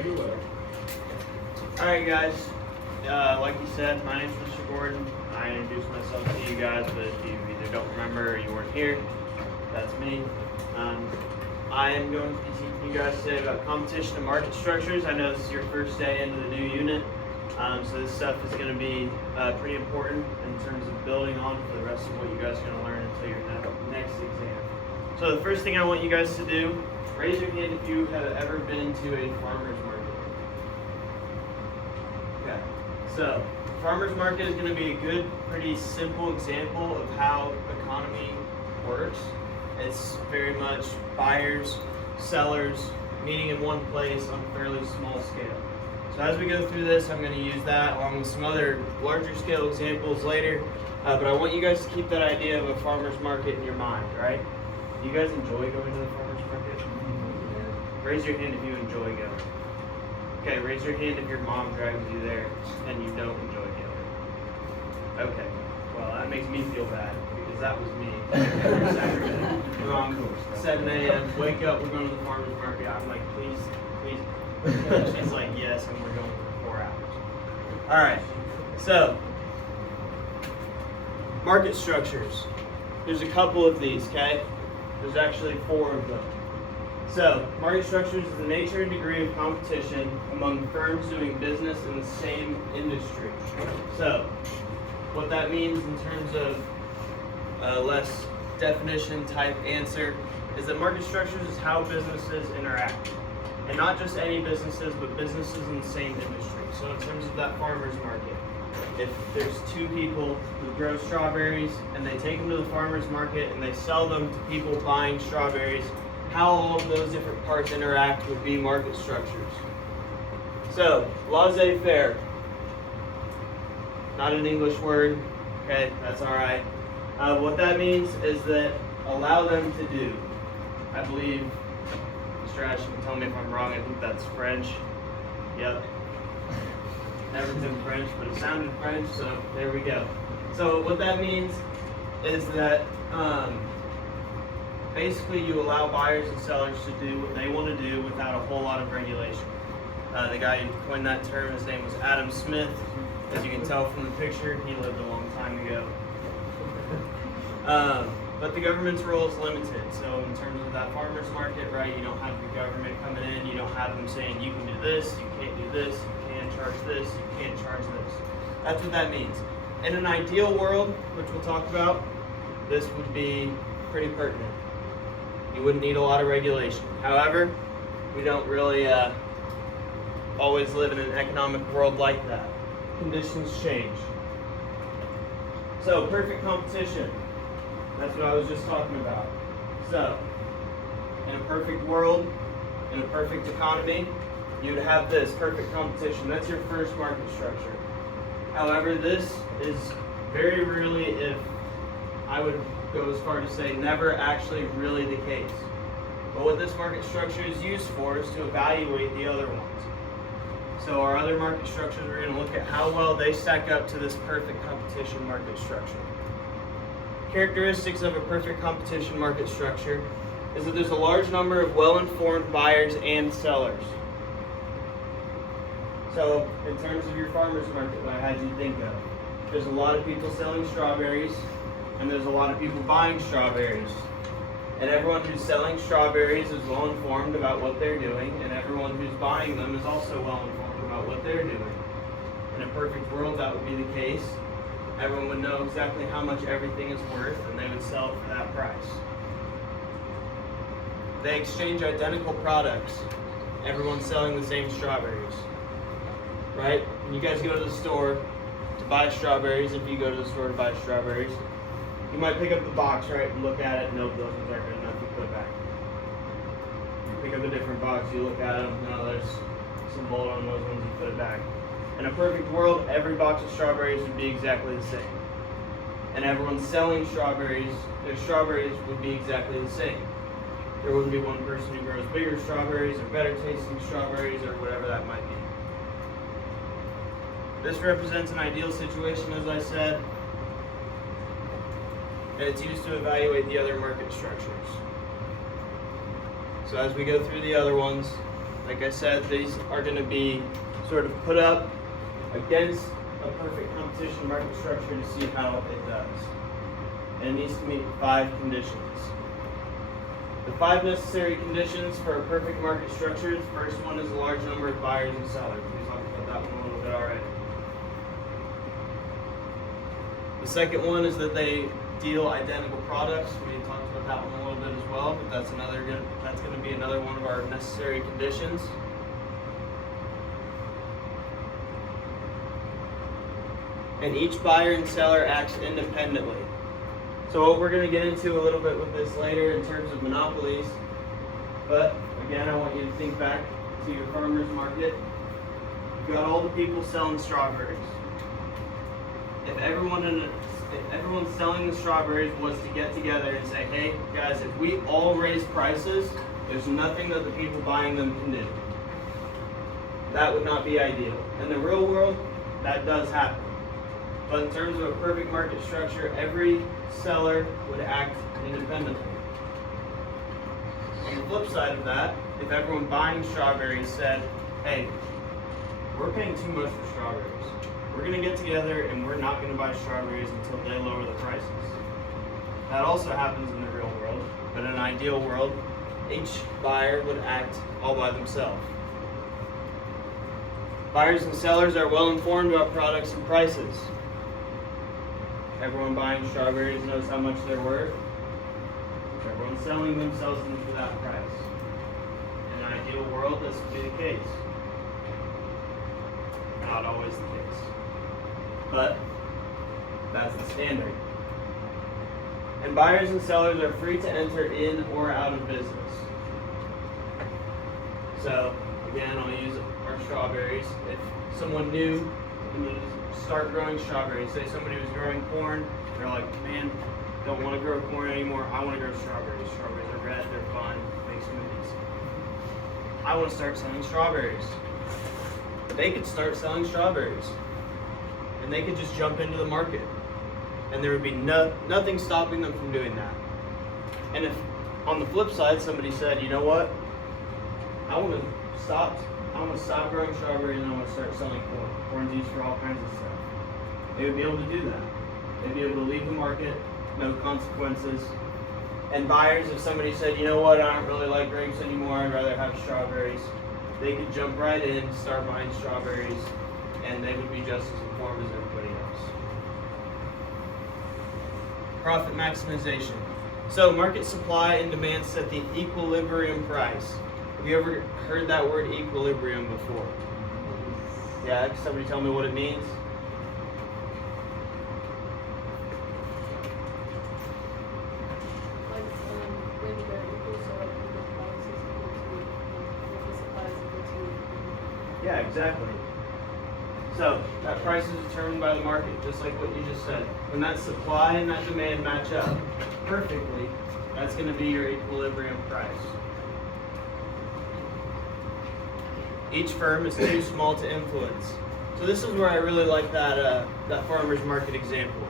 everywhere. Alright guys, like you said, my name's Mr. Gordon. I introduced myself to you guys, but if you either don't remember or you weren't here, that's me. I am going to be teaching you guys today about competition and market structures. I know this is your first day into the new unit, so this stuff is going to be pretty important in terms of building on for the rest of what you guys are going to learn until your next exam. So the first thing I want you guys to do, raise your hand if you have ever been to a farmer's market. Okay, so farmer's market is going to be a good, pretty simple example of how economy works. It's very much buyers, sellers, meeting in one place on a fairly small scale. So as we go through this, I'm going to use that along with some other larger scale examples later. But I want you guys to keep that idea of a farmer's market in your mind, right? Do you guys enjoy going to the farmer's market? Raise your hand if you enjoy going. Okay, raise your hand if your mom drags you there and you don't enjoy going. Okay, well that makes me feel bad because that was me every Saturday. Around 7 a.m. Wake up, we're going to the farmer's market. I'm like, please, please. She's like, yes, and we're going for 4 hours. All right, so market structures. There's a couple of these, okay? There's actually 4 of them. So, market structures is the nature and degree of competition among firms doing business in the same industry. So, what that means in terms of less definition type answer is that market structures is how businesses interact. And not just any businesses, but businesses in the same industry. So in terms of that farmer's market, if there's 2 people who grow strawberries and they take them to the farmer's market and they sell them to people buying strawberries, how all of those different parts interact would be market structures. So, laissez-faire. Not an English word, okay, that's alright. What that means is that allow them to do. I believe, Mr. Ash, you can tell me if I'm wrong, I think that's French. Yep. Never been French, but it sounded French, so there we go. So what that means is that basically you allow buyers and sellers to do what they want to do without a whole lot of regulation. The guy who coined that term, his name was Adam Smith. As you can tell from the picture, he lived a long time ago. But the government's role is limited. So in terms of that farmer's market, right, you don't have the government coming in, you don't have them saying you can do this, you can't do this, you can't charge this, you can't charge this. That's what that means. In an ideal world, which we'll talk about, this would be pretty pertinent. You wouldn't need a lot of regulation. However, we don't really always live in an economic world like that. Conditions change. So, perfect competition. That's what I was just talking about. So, in a perfect world, in a perfect economy, you'd have this, perfect competition. That's your first market structure. However, this is very rarely, if I would go as far to say never actually really the case. But what this market structure is used for is to evaluate the other ones. So our other market structures, we're going to look at how well they stack up to this perfect competition market structure. Characteristics of a perfect competition market structure is that there's a large number of well-informed buyers and sellers. So in terms of your farmer's market that I had you think of, there's a lot of people selling strawberries and there's a lot of people buying strawberries. And everyone who's selling strawberries is well informed about what they're doing, and everyone who's buying them is also well informed about what they're doing. In a perfect world, that would be the case. Everyone would know exactly how much everything is worth, and they would sell it for that price. They exchange identical products. Everyone's selling the same strawberries. Right? When you guys go to the store to buy strawberries, if you go to the store to buy strawberries, you might pick up the box, right, and look at it, nope, those ones aren't good enough, you put it back. You pick up a different box, you look at them, no, there's some mold on those ones, you put it back. In a perfect world, every box of strawberries would be exactly the same. And everyone selling strawberries, their strawberries would be exactly the same. There wouldn't be one person who grows bigger strawberries or better tasting strawberries or whatever that might be. This represents an ideal situation, as I said, and it's used to evaluate the other market structures. So as we go through the other ones, Like I said, these are going to be sort of put up against a perfect competition market structure to see how it does. And it needs to meet 5 conditions. The 5 necessary conditions for a perfect market structure, the first one is a large number of buyers and sellers. We talked about that one a little bit already. The second one is that they deal identical products. We talked about that one a little bit as well, but that's going to be another one of our necessary conditions. And each buyer and seller acts independently. So what we're going to get into a little bit with this later in terms of monopolies, but again, I want you to think back to your farmer's market. You've got all the people selling strawberries. If everyone selling the strawberries was to get together and say, hey guys, if we all raise prices, there's nothing that the people buying them can do. That would not be ideal. In the real world, that does happen. But in terms of a perfect market structure, every seller would act independently. On the flip side of that, if everyone buying strawberries said, hey, we're paying too much for strawberries. We're going to get together and we're not going to buy strawberries until they lower the prices. That also happens in the real world, but in an ideal world, each buyer would act all by themselves. Buyers and sellers are well informed about products and prices. Everyone buying strawberries knows how much they're worth. Everyone's selling them sells them for that price. In an ideal world, this would be the case. Not always the case. But that's the standard. And buyers and sellers are free to enter in or out of business. So, again, I'll use our strawberries. If someone new to start growing strawberries, say somebody was growing corn, they're like, man, don't want to grow corn anymore, I want to grow strawberries. Strawberries are red, they're fun, make smoothies. I want to start selling strawberries. They could start selling strawberries. And they could just jump into the market. And there would be nothing stopping them from doing that. And if on the flip side somebody said, you know what, I want to stop growing strawberries and I want to start selling corn. Corn's used for all kinds of stuff. They would be able to do that. They'd be able to leave the market, no consequences. And buyers, if somebody said, you know what, I don't really like grapes anymore, I'd rather have strawberries, they could jump right in, start buying strawberries, and they would be just as informed as everybody else. Profit maximization. So market supply and demand set the equilibrium price. Have you ever heard that word equilibrium before? Yeah, can somebody tell me what it means? Like when the equals are when the price is equal to what the supply is equal to. Yeah, exactly. So that price is determined by the market, just like what you just said. When that supply and that demand match up perfectly, that's going to be your equilibrium price. Each firm is too small to influence. So this is where I really like that farmer's market example.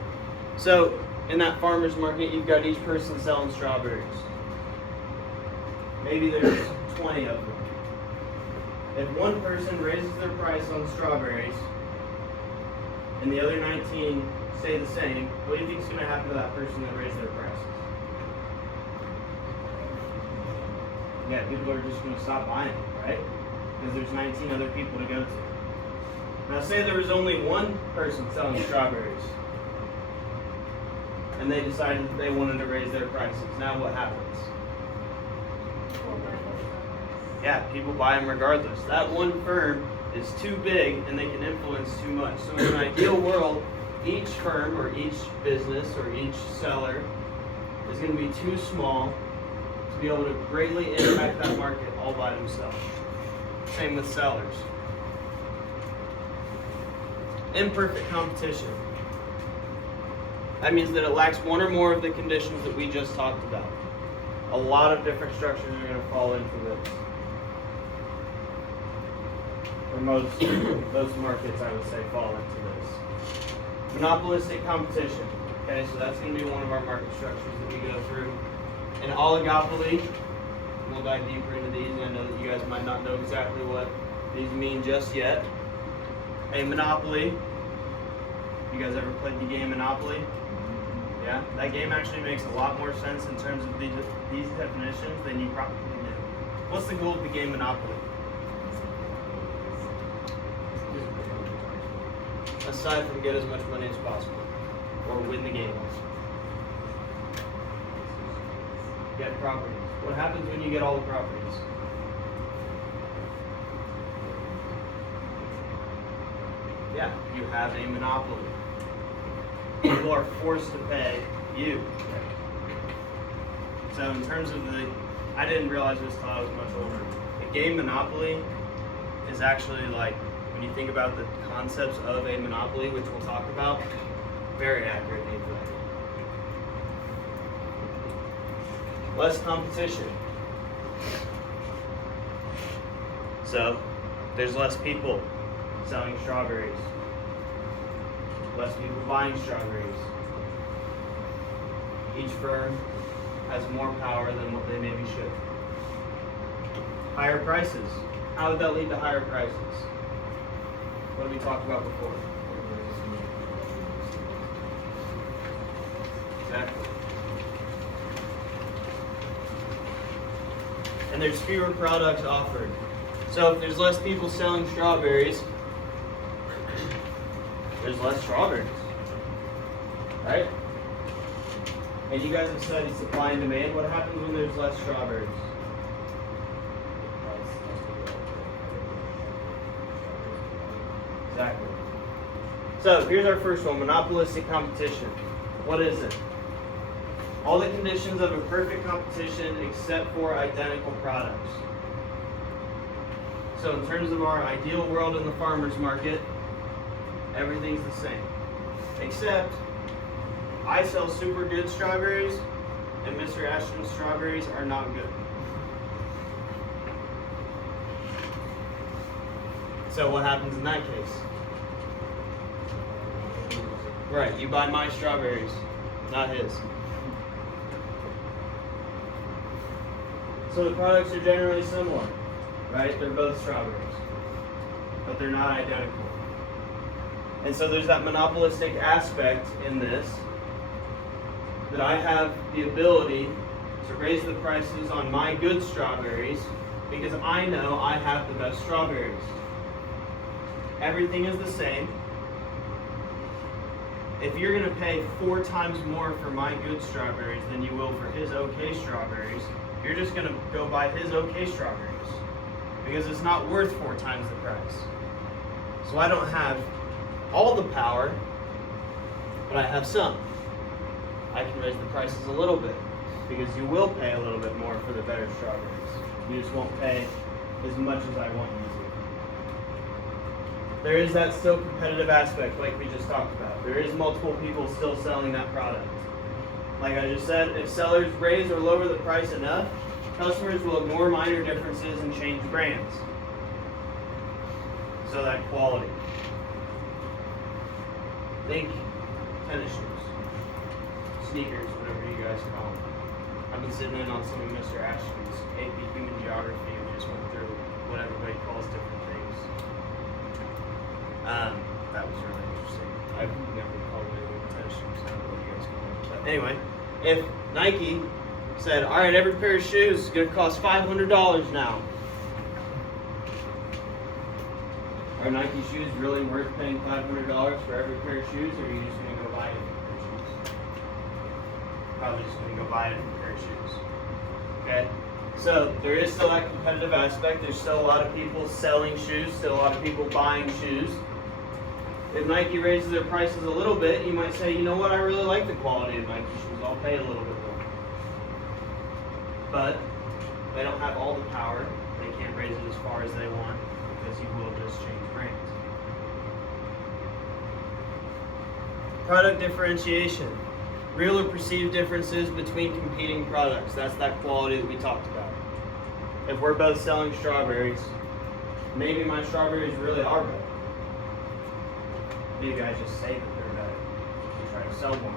So in that farmer's market, you've got each person selling strawberries. Maybe there's 20 of them. If one person raises their price on strawberries and the other 19 stay the same, what do you think is going to happen to that person that raised their prices? Yeah, people are just going to stop buying it, right? Because there's 19 other people to go to. Now say there was only one person selling strawberries and they decided that they wanted to raise their prices. Now what happens? Yeah, people buy them regardless. That one firm is too big and they can influence too much. So in an ideal world, each firm or each business or each seller is going to be too small to be able to greatly impact that market all by themselves. Same with sellers. Imperfect competition. That means that it lacks one or more of the conditions that we just talked about. A lot of different structures are going to fall into this. Or most markets, I would say, fall into this. Monopolistic competition. Okay, so that's going to be one of our market structures that we go through. An oligopoly we'll dive deeper into these. I know that you guys might not know exactly what these mean just yet. A monopoly. You guys ever played the game Monopoly? Yeah? That game actually makes a lot more sense in terms of these definitions than you probably knew. What's the goal of the game Monopoly? Aside from get as much money as possible, or win the game. Get properties. What happens when you get all the properties? Yeah, you have a monopoly. People are forced to pay you. So in terms of I didn't realize this until I was much older. The game Monopoly is actually like, when you think about the concepts of a monopoly, which we'll talk about, very accurate name for that. Less competition. So there's less people selling strawberries. Less people buying strawberries. Each firm has more power than what they maybe should. Higher prices. How would that lead to higher prices? What did we talk about before? Exactly. And there's fewer products offered. So if there's less people selling strawberries, there's less strawberries, right? And you guys have studied supply and demand. What happens when there's less strawberries? Exactly. So here's our first one, monopolistic competition. What is it? All the conditions of a perfect competition except for identical products. So in terms of our ideal world in the farmer's market, everything's the same. Except I sell super good strawberries and Mr. Ashton's strawberries are not good. So what happens in that case? Right, you buy my strawberries, not his. So the products are generally similar, right? They're both strawberries, but they're not identical. And so there's that monopolistic aspect in this, that I have the ability to raise the prices on my good strawberries because I know I have the best strawberries. Everything is the same. If you're going to pay 4 times more for my good strawberries than you will for his okay strawberries, you're just going to go buy his okay strawberries because it's not worth 4 times the price. So I don't have all the power, but I have some. I can raise the prices a little bit because you will pay a little bit more for the better strawberries. You just won't pay as much as I want you to. There is that still competitive aspect like we just talked about. There is multiple people still selling that product. Like I just said, if sellers raise or lower the price enough, customers will ignore minor differences and change brands. So that quality. Think tennis shoes, sneakers, whatever you guys call them. I've been sitting in on some of Mr. Ashton's AP Human Geography and we just went through what everybody calls different things. That was really interesting. I've never called anyone tennis shoes. I don't know what you guys call them. But anyway, if Nike said, all right, every pair of shoes is going to cost $500 now. Are Nike shoes really worth paying $500 for every pair of shoes, or are you just going to go buy a different pair of shoes? Probably just going to go buy a different pair of shoes. Okay? So there is still that competitive aspect. There's still a lot of people selling shoes, still a lot of people buying shoes. If Nike raises their prices a little bit, you might say, you know what, I really like the quality of Nike shoes. I'll pay a little bit more. But they don't have all the power. They can't raise it as far as they want because you will just change brands. Product differentiation. Real or perceived differences between competing products. That's that quality that we talked about. If we're both selling strawberries, maybe my strawberries really are better. Maybe I just say that they're better to try to sell more.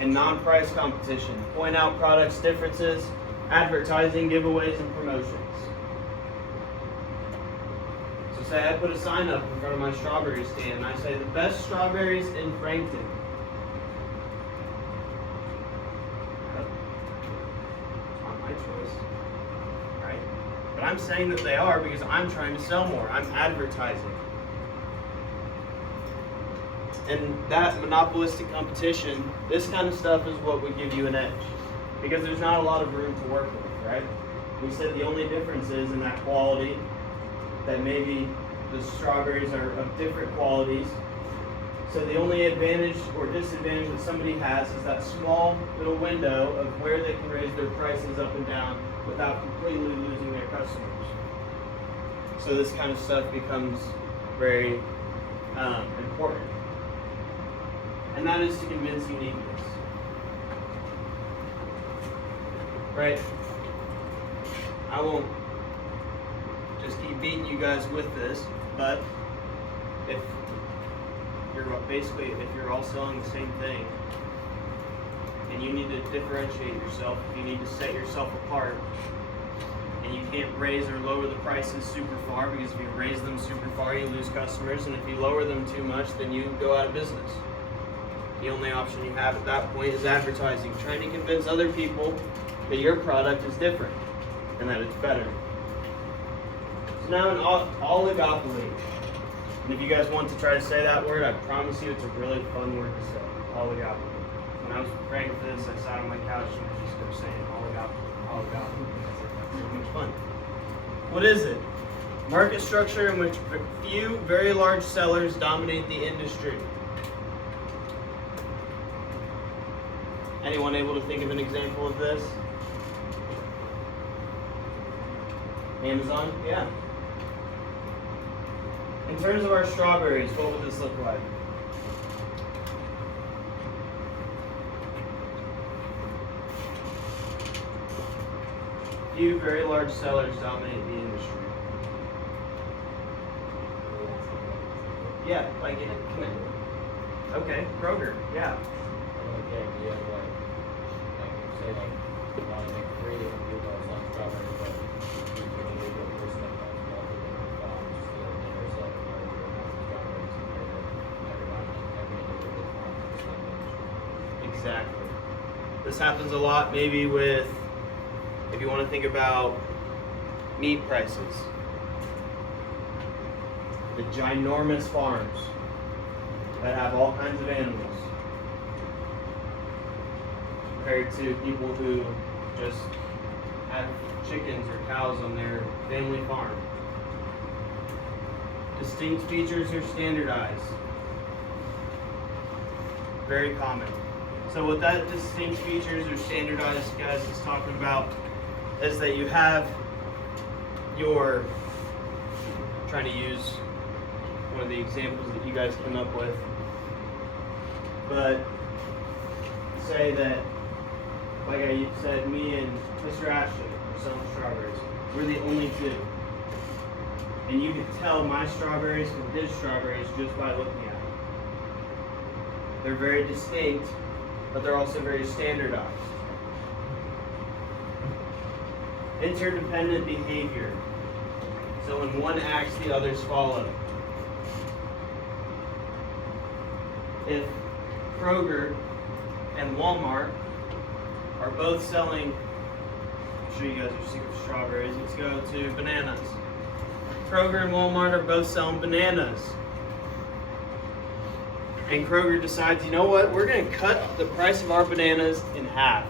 And non-price competition. Point out products' differences advertising, giveaways, and promotions. So say I put a sign up in front of my strawberry stand and I say the best strawberries in Frankton. It's not my choice, right? But I'm saying that they are because I'm trying to sell more. I'm advertising. And that monopolistic competition, this kind of stuff is what would give you an edge. Because there's not a lot of room to work with, right? We said the only difference is in that quality, that maybe the strawberries are of different qualities. So the only advantage or disadvantage that somebody has is that small little window of where they can raise their prices up and down without completely losing their customers. So this kind of stuff becomes very important. And that is to convince uniqueness. Right? I won't just keep beating you guys with this, but if you're all selling the same thing, and you need to differentiate yourself, if you need to set yourself apart, and you can't raise or lower the prices super far, because if you raise them super far, you lose customers, and if you lower them too much, then you go out of business. The only option you have at that point is advertising, trying to convince other people that your product is different and that it's better. So now an oligopoly. And if you guys want to try to say that word, I promise you it's a really fun word to say. Oligopoly. When I was preparing for this, I sat on my couch and I just kept saying oligopoly. That's so much fun. What is it? Market structure in which few very large sellers dominate the industry. Anyone able to think of an example of this? Amazon? Yeah. In terms of our strawberries, what would this look like? Few very large sellers dominate the industry. Yeah, like it. Okay, Kroger. Yeah. Okay, you have like say like you want to make 3 and you go on strawberry, but you can only do a person that comes multiple different farms, so that they're selling more strawberries compared to every individual farm in the same industry. Exactly. This happens a lot maybe with, if you want to think about meat prices. The ginormous farms that have all kinds of animals compared to people who just have chickens or cows on their family farm. Distinct features are standardized. Very common. So what that distinct features or standardized, guys, is talking about is that you have your, I'm trying to use one of the examples that you guys came up with, but say that, like I said, me and Mr. Ashley are selling strawberries. We're the only two. And you can tell my strawberries from his strawberries just by looking at them. They're very distinct, but they're also very standardized. Interdependent behavior. So when one acts, the others follow. If Kroger and Walmart are both selling, I'm sure you guys are sick of strawberries, let's go to bananas. Kroger and Walmart are both selling bananas. And Kroger decides, you know what, we're going to cut the price of our bananas in half.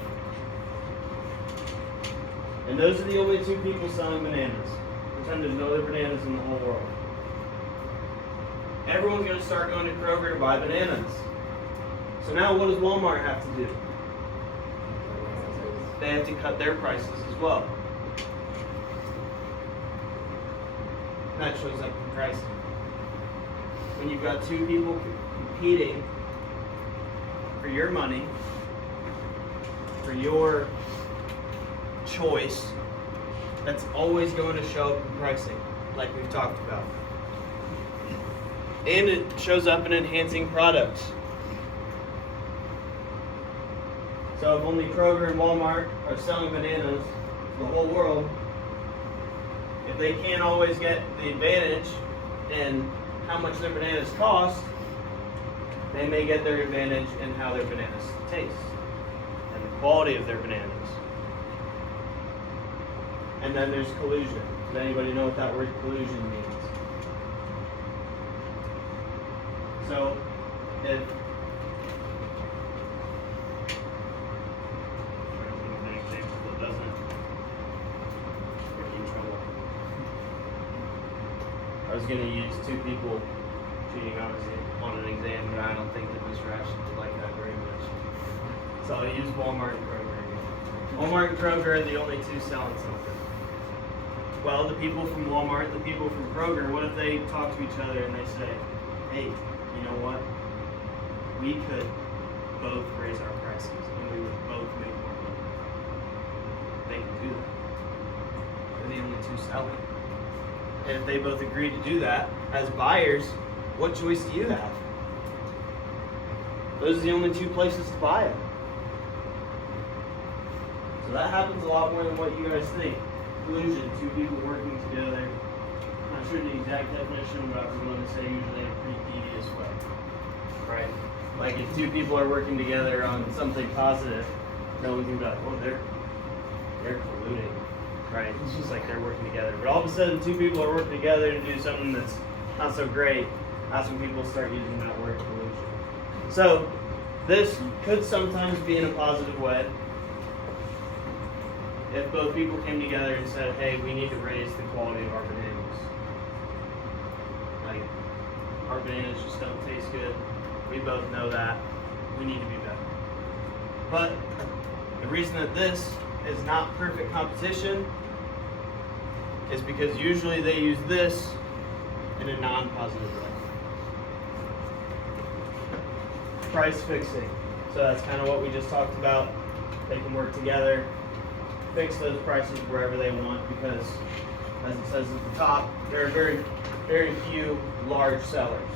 And those are the only two people selling bananas. Pretend there's no other bananas in the whole world. Everyone's going to start going to Kroger to buy bananas. So now what does Walmart have to do? They have to cut their prices as well. And that shows up in pricing. When you've got two people competing for your money, for your choice, that's always going to show up in pricing, like we've talked about. And it shows up in enhancing products. So if only Kroger and Walmart are selling bananas, the whole world, if they can't always get the advantage in how much their bananas cost, they may get their advantage in how their bananas taste and the quality of their bananas. And then there's collusion. Does anybody know what that word collusion means? So, if I was going to use two people cheating on an exam, but I don't think that Mr. Ashton would like that very much. So I'll use Walmart and Kroger again. Walmart and Kroger are the only two selling something. Well, the people from Walmart, the people from Kroger, what if they talk to each other and they say, hey, you know what? We could both raise our prices and we would both make more money. They can do that. They're the only two selling. And if they both agree to do that, as buyers, what choice do you have? Those are the only two places to buy it. So that happens a lot more than what you guys think. Collusion, two people working together. I'm not sure the exact definition, but I was going to say usually in a pretty devious way. Right? Like if two people are working together on something positive, no one can be like, well, they're colluding. Right? It's just like they're working together. But all of a sudden, two people are working together to do something that's not so great. That's when people start using that word collusion. So, this could sometimes be in a positive way. If both people came together and said, hey, we need to raise the quality of our bananas. Like, our bananas just don't taste good. We both know that. We need to be better. But the reason that this is not perfect competition is because usually they use this in a non-positive way. Price fixing. So that's kind of what we just talked about. They can work together, fix those prices wherever they want because, as it says at the top, there are very, very few large sellers.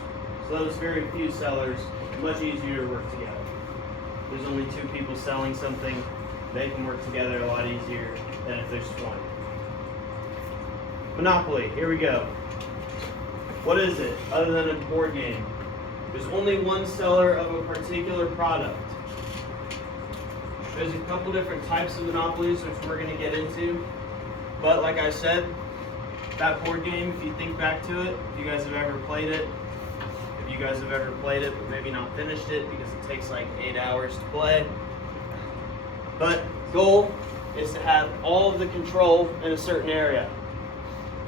So those very few sellers, much easier to work together. There's only two people selling something. They can work together a lot easier than if there's 20. Monopoly, here we go. What is it other than a board game? There's only one seller of a particular product. There's a couple different types of monopolies which we're going to get into. But like I said, that board game, if you think back to it, if you guys have ever played it, but maybe not finished it because it takes like 8 hours to play. But goal is to have all of the control in a certain area.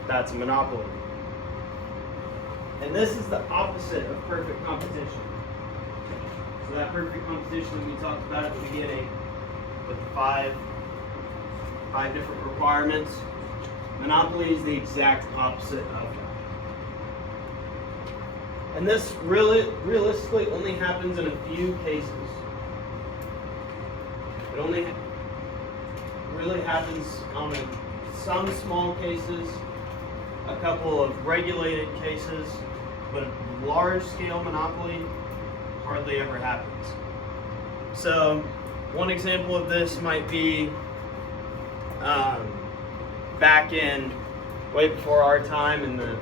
That's a monopoly. And this is the opposite of perfect competition. So that perfect competition we talked about at the beginning with the five different requirements. Monopoly is the exact opposite of that. And this realistically only happens in a few cases. It only really happens on some small cases, a couple of regulated cases, but large-scale monopoly hardly ever happens. So, one example of this might be back in way before our time in the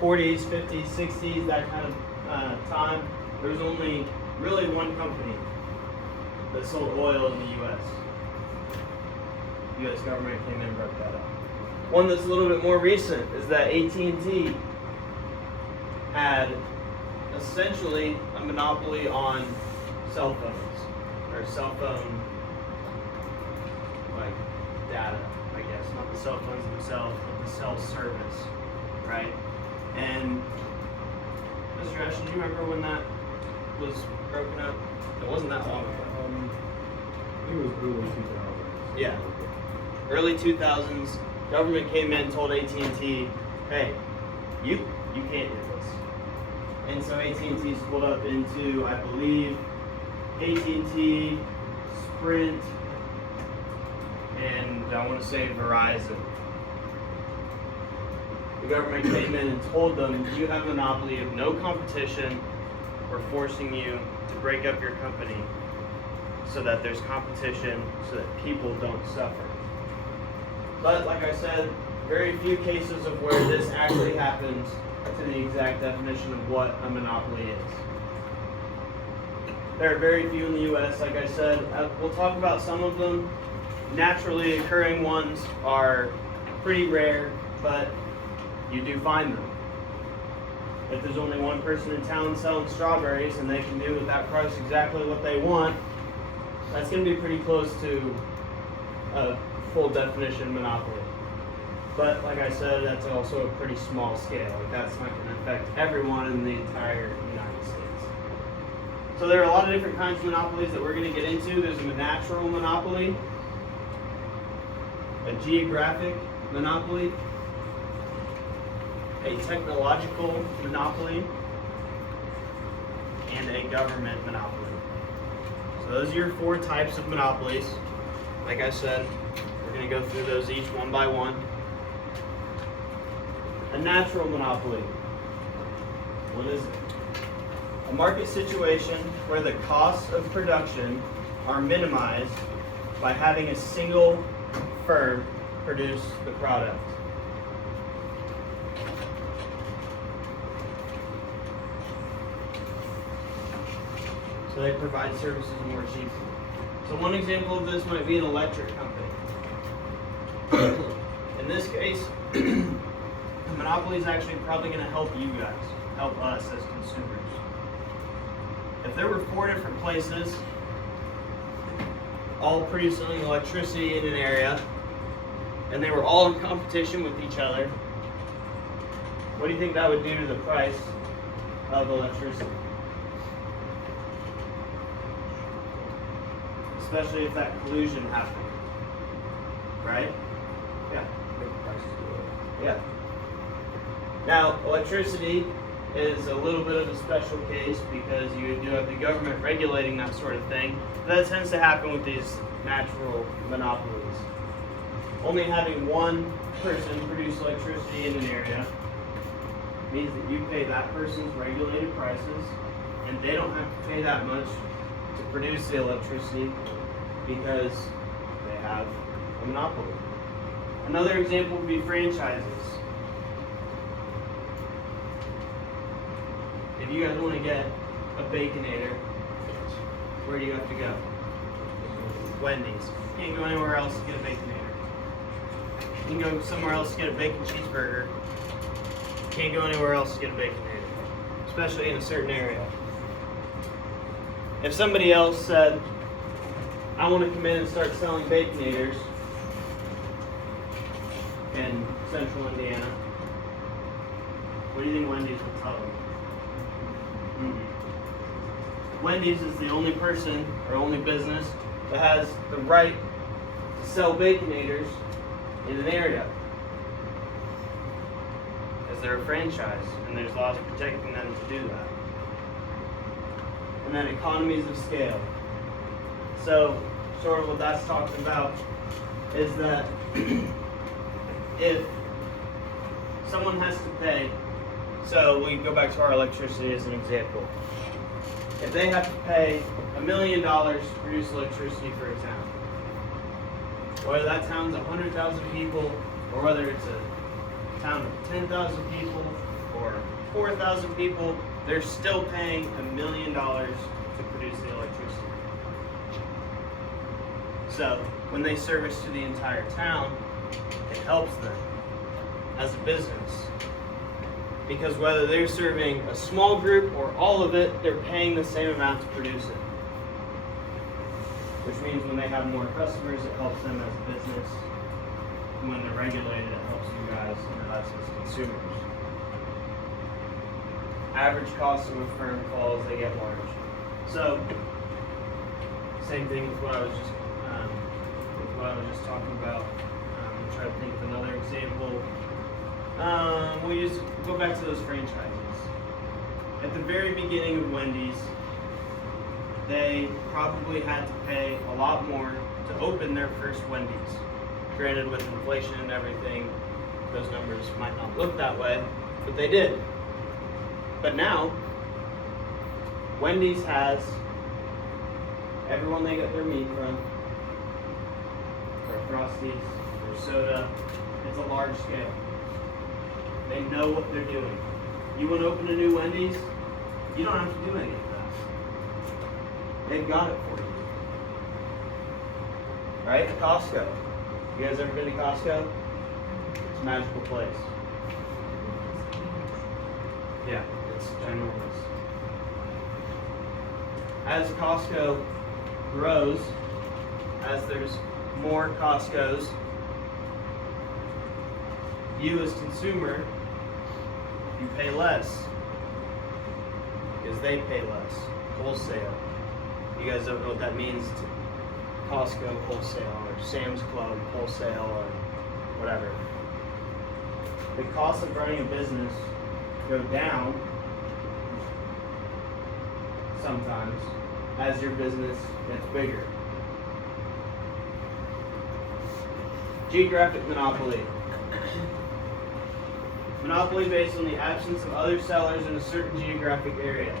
40s, 50s, 60s, that kind of time. There was only really one company that sold oil in the U.S. The U.S. government came in and broke that up. One that's a little bit more recent is that AT&T had essentially a monopoly on cell phones, or cell phone like data, I guess, not the cell phones themselves, but the cell service, right? And Mr. Ashton, do you remember when that was broken up? It wasn't that long ago. It was early 2000s. Yeah. Early 2000s, government came in and told AT&T, hey, you can't do this. And so AT&T split up into, I believe, AT&T, Sprint, and I want to say Verizon. The government came in and told them, you have a monopoly of no competition. We're forcing you to break up your company so that there's competition, so that people don't suffer. But like I said, very few cases of where this actually happens to the exact definition of what a monopoly is. There are very few in the U.S., like I said. We'll talk about some of them. Naturally occurring ones are pretty rare, but you do find them. If there's only one person in town selling strawberries and they can do with that price exactly what they want, that's going to be pretty close to a full definition monopoly. But like I said, that's also a pretty small scale. Like that's not going to affect everyone in the entire United States. So there are a lot of different kinds of monopolies that we're going to get into. There's a natural monopoly, a geographic monopoly, a technological monopoly, and a government monopoly. So those are your 4 types of monopolies. Like I said, we're going to go through those each one by one. A natural monopoly. What is it? A market situation where the costs of production are minimized by having a single firm produce the product. So they provide services more cheaply. So one example of this might be an electric company. In this case, the monopoly is actually probably going to help you guys, help us as consumers. If there were 4 different places, all producing electricity in an area, and they were all in competition with each other, what do you think that would do to the price of electricity? Especially if that collusion happened, right? Yeah. Yeah. Now, electricity is a little bit of a special case because you do have the government regulating that sort of thing. That tends to happen with these natural monopolies. Only having one person produce electricity in an area means that you pay that person's regulated prices, and they don't have to pay that much to produce the electricity because they have a monopoly. Another example would be franchises. If you guys want to get a Baconator, where do you have to go? Wendy's. You can't go anywhere else to get a Baconator. You can go somewhere else to get a bacon cheeseburger. You can't go anywhere else to get a Baconator, especially in a certain area. If somebody else said, I want to come in and start selling Baconators in central Indiana, what do you think Wendy's would tell them? Wendy's is the only person or only business that has the right to sell Baconators in an area, as they're a franchise and there's laws protecting them to do that. And then economies of scale. So sort of what that's talking about is that if someone has to pay, so we go back to our electricity as an example. If they have to pay $1 million to produce electricity for a town, whether that town's 100,000 people or whether it's a town of 10,000 people or 4,000 people, they're still paying $1 million to produce the electricity. So when they service to the entire town, it helps them as a business. Because whether they're serving a small group or all of it, they're paying the same amount to produce it. Which means when they have more customers, it helps them as a business. And when they're regulated, it helps you guys and us as consumers. Average cost of a firm falls, they get large. So, same thing with what I was just talking about. I'm trying to think of another example. We just go back to those franchises. At the very beginning of Wendy's, they probably had to pay a lot more to open their first Wendy's. Granted, with inflation and everything, those numbers might not look that way, but they did. But now, Wendy's has everyone they get their meat from. Their Frosties, their soda. It's a large scale. They know what they're doing. You want to open a new Wendy's? You don't have to do any of that. They've got it for you. Right? Costco. You guys ever been to Costco? It's a magical place. Yeah, it's ginormous. As Costco grows, as there's more Costco's, you as consumer, you pay less because they pay less. Wholesale. You guys don't know what that means to Costco wholesale or Sam's Club wholesale or whatever. The cost of running a business go down sometimes as your business gets bigger. Geographic monopoly. Monopoly based on the absence of other sellers in a certain geographic area.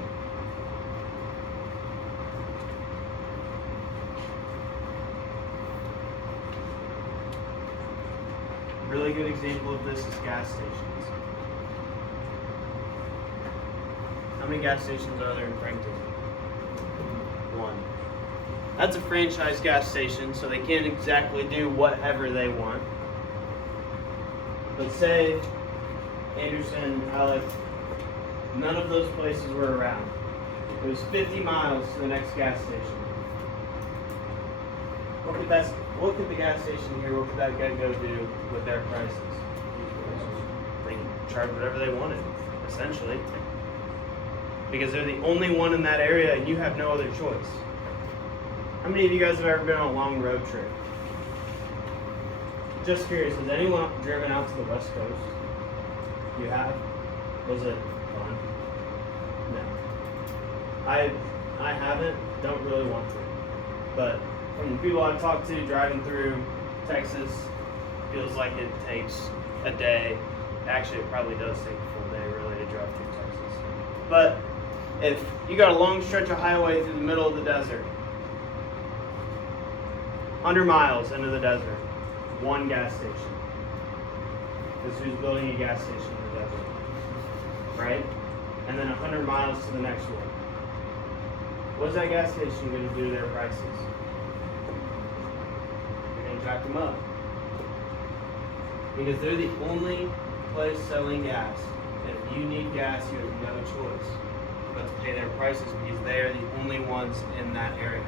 Really good example of this is gas stations. How many gas stations are there in Frankton? One. That's a franchise gas station, so they can't exactly do whatever they want. But say Anderson, Alec, none of those places were around. It was 50 miles to the next gas station. What could the gas station here, what could that guy go do with their prices? They can charge whatever they wanted, essentially. Because they're the only one in that area and you have no other choice. How many of you guys have ever been on a long road trip? Just curious, has anyone driven out to the West Coast? You have? Was it fun? No. I haven't, don't really want to. But from the people I've talked to driving through Texas, feels like it takes a day. Actually, it probably does take a full day really to drive through Texas. But if you got a long stretch of highway through the middle of the desert, 100 miles into the desert, one gas station. Because who's building a gas station in the desert? Right? And then 100 miles to the next one. What's that gas station going to do to their prices? They're going to jack them up. Because they're the only place selling gas. And if you need gas, you have no choice but to pay their prices because they are the only ones in that area.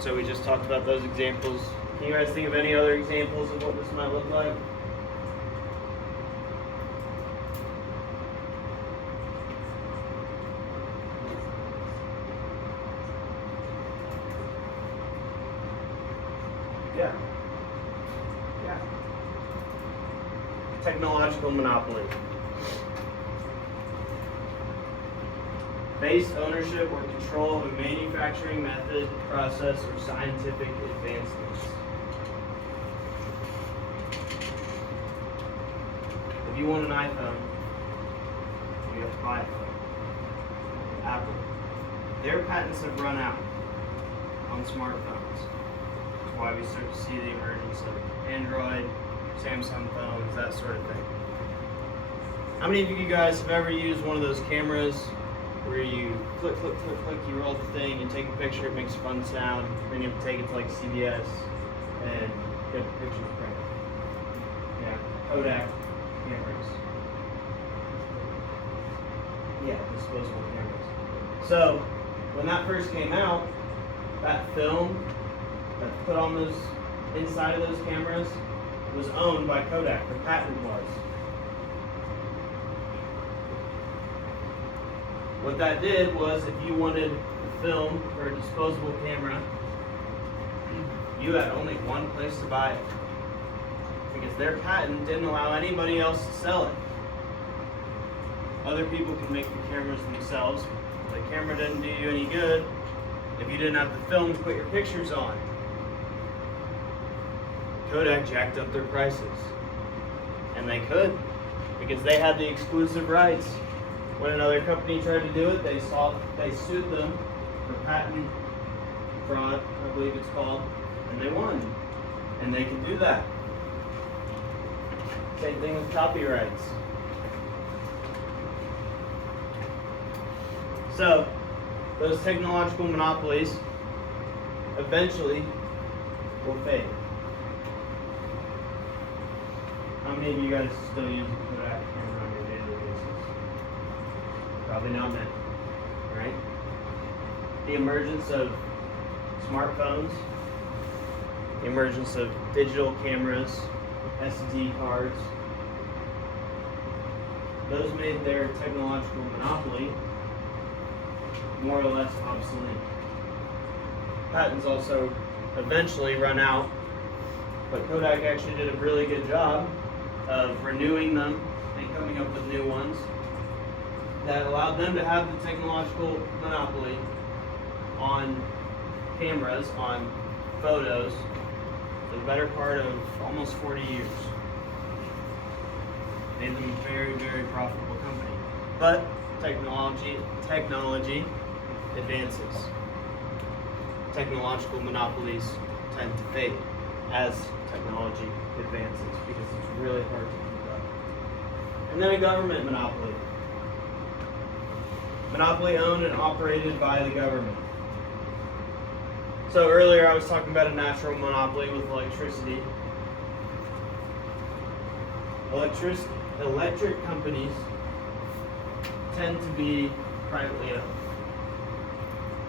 So we just talked about those examples. Can you guys think of any other examples of what this might look like? Yeah. Technological monopoly. Base ownership or control of a manufacturing method, process, or scientific advancements. If you want an iPhone, you have to buy it from Apple. Their patents have run out on smartphones. That's why we start to see the emergence of Android, Samsung phones, that sort of thing. How many of you guys have ever used one of those cameras where you click, you roll the thing, you take a picture, it makes a fun sound, then you have to take it to like CVS and get the picture printed? Yeah, Kodak cameras. Yeah, disposable cameras. So, when that first came out, that film that's put on those, inside of those cameras, was owned by Kodak. The patent was. What that did was, if you wanted a film or a disposable camera, you had only one place to buy it. Because their patent didn't allow anybody else to sell it. Other people can make the cameras themselves. The camera didn't do you any good if you didn't have the film to put your pictures on. Kodak jacked up their prices. And they could, because they had the exclusive rights. When another company tried to do it, they sued them for patent fraud, I believe it's called, and they won. And they can do that. Same thing with copyrights. So, those technological monopolies eventually will fade. How many of you guys still use a Kodak camera on your daily basis? Probably not many, right? The emergence of smartphones, the emergence of digital cameras, SD cards, those made their technological monopoly more or less obsolete. Patents also eventually run out, but Kodak actually did a really good job of renewing them and coming up with new ones that allowed them to have the technological monopoly on cameras, on photos, for the better part of almost 40 years. Made them a very, very profitable company. But technology advances. Technological monopolies tend to fade as technology advances because it's really hard to keep up. And then a government monopoly. Monopoly owned and operated by the government. So earlier I was talking about a natural monopoly with electricity. Electric companies tend to be privately owned.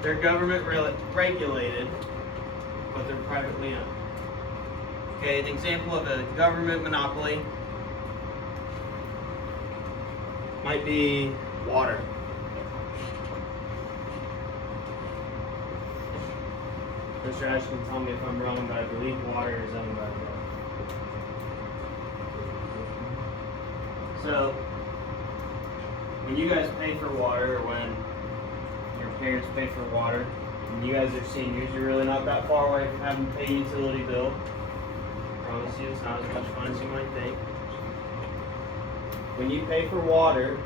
They're government regulated, but they're privately owned. Okay, an example of a government monopoly might be water. Mr. Ash can tell me if I'm wrong, but I believe water is owned by the government. So, when you guys pay for water, or when your parents pay for water, and you guys are seniors, you're really not that far away from having to pay a utility bill. I promise you, it's not as much fun as you might think. When you pay for water,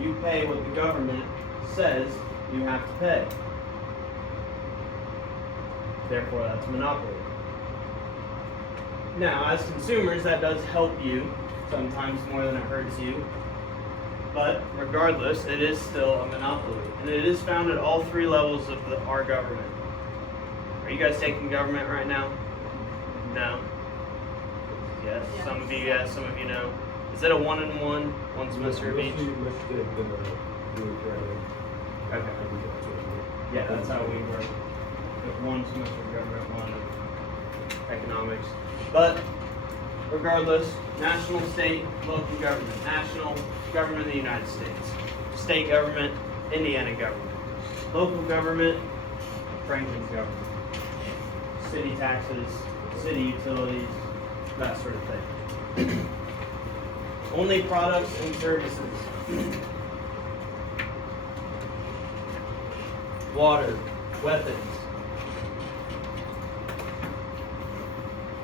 you pay what the government says you have to pay. Therefore, that's a monopoly. Now, as consumers, that does help you, sometimes more than it hurts you. But regardless, it is still a monopoly. And it is found at all three levels of our government. Are you guys taking government right now? No? Yes. Yes. Some of you yes, some of you no. Is it a 1-on-1, one semester of each? Okay. Yeah, that's how we work. With one semester of government, one of economics. But regardless, national, state, local government. National government of the United States. State government, Indiana government. Local government, Franklin's government. City taxes, city utilities, that sort of thing. Only products and services. Water, weapons.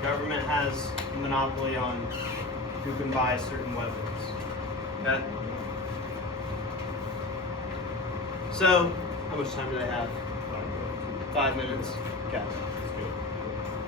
Government has a monopoly on who can buy certain weapons. Okay? So, how much time do I have? 5 minutes. Okay.